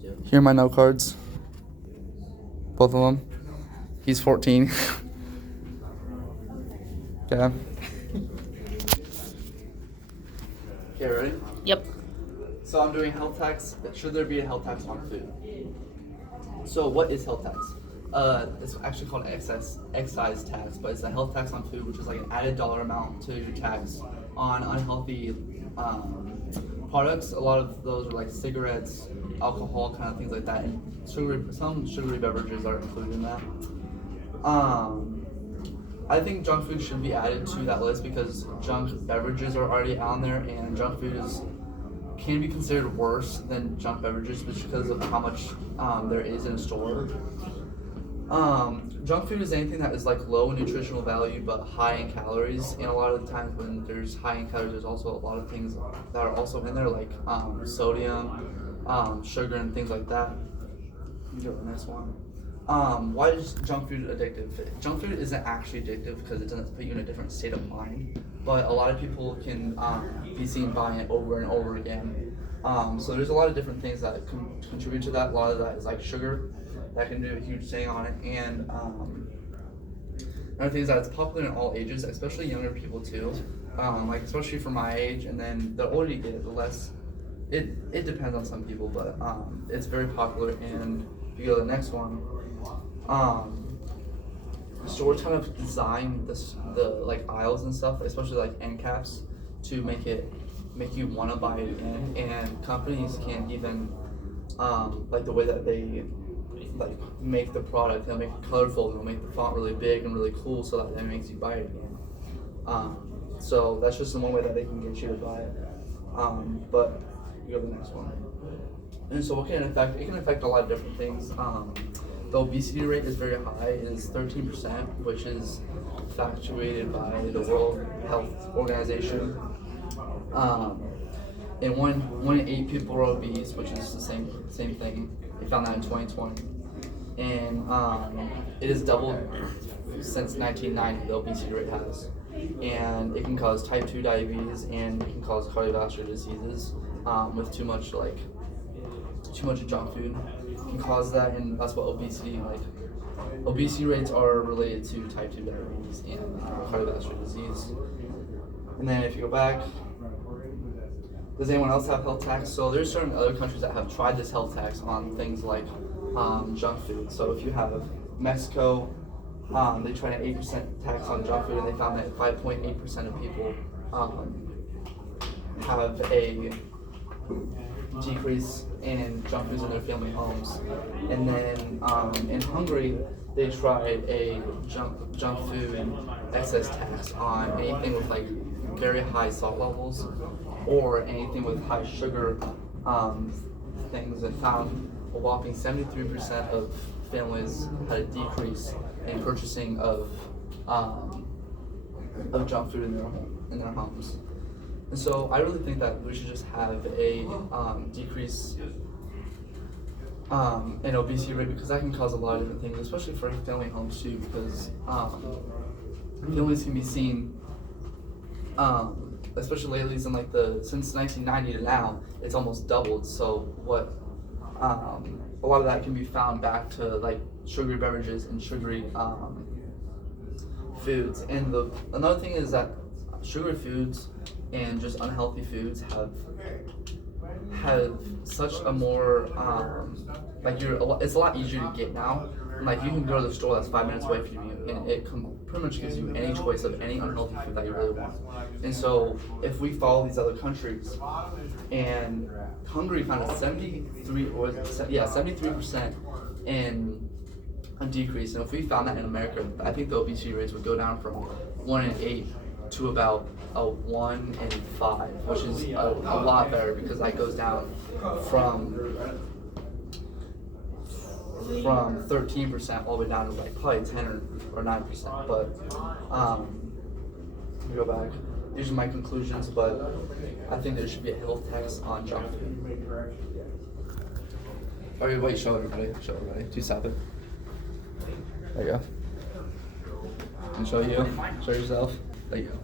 Here are my note cards. Both of them. He's 14. Okay. Okay, ready? Yep. So I'm doing health tax. Should there be a health tax on food? So what is health tax? It's actually called excise tax, but it's a health tax on food, which is like an added dollar amount to your tax on unhealthy products. A lot of those are like cigarettes, alcohol, kind of things like that, and some sugary beverages are included in that. I think junk food should be added to that list because junk beverages are already on there, and junk food can be considered worse than junk beverages just because of how much there is in a store. Junk food is anything that is like low in nutritional value but high in calories, and a lot of the times when there's high in calories, there's also a lot of things that are also in there like sodium, sugar, and things like that. Go to the next one. Why is junk food addictive? Junk food isn't actually addictive because it doesn't put you in a different state of mind, but a lot of people can be seen buying it over and over again. So there's a lot of different things that contribute to that. A lot of that is like sugar that can do a huge thing on it, and another thing is that it's popular in all ages, especially younger people too. Like especially for my age, and then the older you get, the less. It depends on some people, but it's very popular. And if you go to the next one, the stores kind of design the like aisles and stuff, especially like end caps, to make you want to buy it again. And companies can even like the way that they like make the product, they'll make it colorful, they'll make the font really big and really cool so that makes you buy it again. So that's just one way that they can get you to buy it. But you go to the next one. And so what can it affect? It can affect a lot of different things. The obesity rate is very high. It is 13%, which is fluctuated by the World Health Organization. And one in 8 people are obese, which is the same thing. They found that in 2020. And it has doubled since 1990, the obesity rate has. And it can cause type 2 diabetes, and it can cause cardiovascular diseases with too much junk food. It can cause that, and that's what obesity rates are related to type 2 diabetes and cardiovascular disease. And then if you go back, does anyone else have health tax? So there's certain other countries that have tried this health tax on things like junk food. So if you have Mexico, they tried an 8% tax on junk food, and they found that 5.8% of people have a decrease in junk foods in their family homes. And then in Hungary, they tried a junk food and excess tax on anything with like very high salt levels or anything with high sugar things, and found a whopping 73% of families had a decrease in purchasing of junk food in their homes. And so I really think that we should just have a decrease in obesity rate, because that can cause a lot of different things, especially for family homes too, because families can be seen, especially lately, since 1990 to now, it's almost doubled. So a lot of that can be found back to like sugary beverages and sugary foods. And another thing is that sugary foods and just unhealthy foods have such a more it's a lot easier to get now. Like you can go to the store that's 5 minutes away from you, and it pretty much gives you any choice of any unhealthy food that you really want. And so if we follow these other countries, and Hungary found a 73% in a decrease, and if we found that in America, I think the obesity rates would go down from 1 in 8 to about a 1 in 5, which is a lot better, because that goes down from 13% all the way down to like probably 10 or 9%. But let me go back. These are my conclusions, but I think there should be a health tax on junk food. Alright, wait, show everybody. Do stop it. There you go. And show you. Show yourself. There you go.